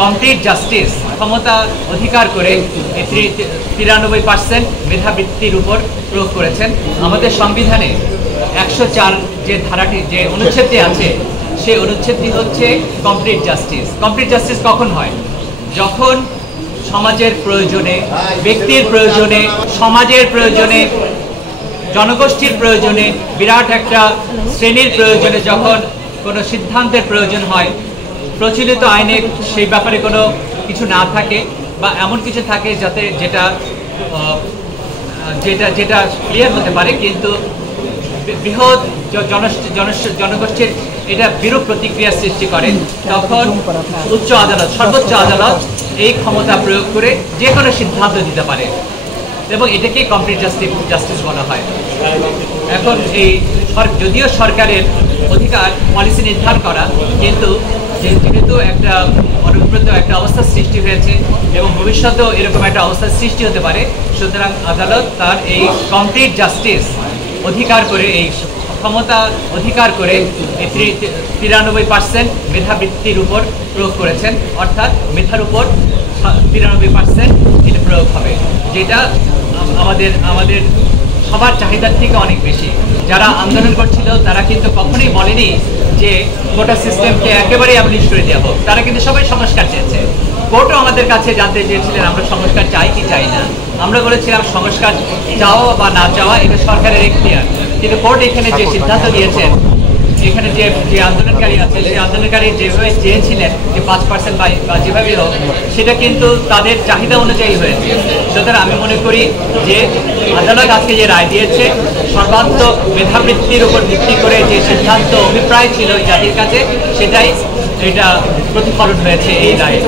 Complete justice ক্ষমতা অধিকার করে 93% মেধাবৃত্তির উপর প্রয়োগ করেছেন। আমাদের সংবিধানে 104 যে ধারাটি, যে অনুচ্ছেদটি আছে, সেই অনুচ্ছেদটি হচ্ছে কমপ্লিট জাস্টিস। কমপ্লিট জাস্টিস কখন হয়? যখন সমাজের প্রয়োজনে, ব্যক্তির প্রয়োজনে, সমাজের প্রয়োজনে, জনগোষ্ঠীর প্রয়োজনে, বিরাট একটা শ্রেণীর প্রয়োজনে যখন কোনো সিদ্ধান্তের প্রয়োজন হয়, প্রচলিত আইনে সেই ব্যাপারে কোনো কিছু না থাকে বা এমন কিছু থাকে যাতে যেটা যেটা যেটা ক্লিয়ার হতে পারে, কিন্তু বৃহৎ জনগোষ্ঠীর এটা বিরূপ প্রতিক্রিয়া সৃষ্টি করে, তখন উচ্চ আদালত, সর্বোচ্চ আদালত এই ক্ষমতা প্রয়োগ করে যে কোনো সিদ্ধান্ত দিতে পারে এবং এটাকে কমপ্লিট জাস্টিস বলা হয়। এখন এই যদিও সরকারের অধিকার পলিসি নির্ধারণ করা, কিন্তু যেহেতু একটা অনুব্রত একটা অবস্থার সৃষ্টি হয়েছে এবং ভবিষ্যতেও এরকম একটা অবস্থার সৃষ্টি হতে পারে, সুতরাং আদালত তার এই কমপ্লিট জাস্টিস অধিকার করে, এই ক্ষমতা অধিকার করে 93% মেধাবৃত্তির উপর প্রয়োগ করেছেন। অর্থাৎ মেধার উপর 93% এটা প্রয়োগ হবে, যেটা আমাদের সবার চাহিদার থেকে অনেক বেশি। যারা আন্দোলন করছিল তারা কিন্তু কখনোই বলেনি যে কোটা সিস্টেমকে একেবারেই অ্যাবলিশ করে দেওয়া হোক। তারা কিন্তু সবাই সংস্কার চেয়েছে। কোর্টও আমাদের কাছে জানতে চেয়েছিলেন আমরা সংস্কার চাই কি চাই না। আমরা বলেছিলাম সংস্কার চাওয়া বা না চাওয়া এটা সরকারের এখতিয়ার, কিন্তু কোর্ট এখানে যে সিদ্ধান্ত দিয়েছেন, এখানে যে আন্দোলনকারী আছে, সেই আন্দোলনকারী যেভাবে চেয়েছিলেন যে 5% বা যেভাবে হোক, সেটা কিন্তু তাদের চাহিদা অনুযায়ী হয়েছে। সুতরাং আমি মনে করি যে আদালত আজকে যে রায় দিয়েছে, সর্বাত্মক মেধাবৃত্তির উপর ভিত্তি করে যে সিদ্ধান্ত অভিপ্রায় ছিল জাতির কাছে, সেটাই এটা প্রতিফলন হয়েছে এই রায়ে।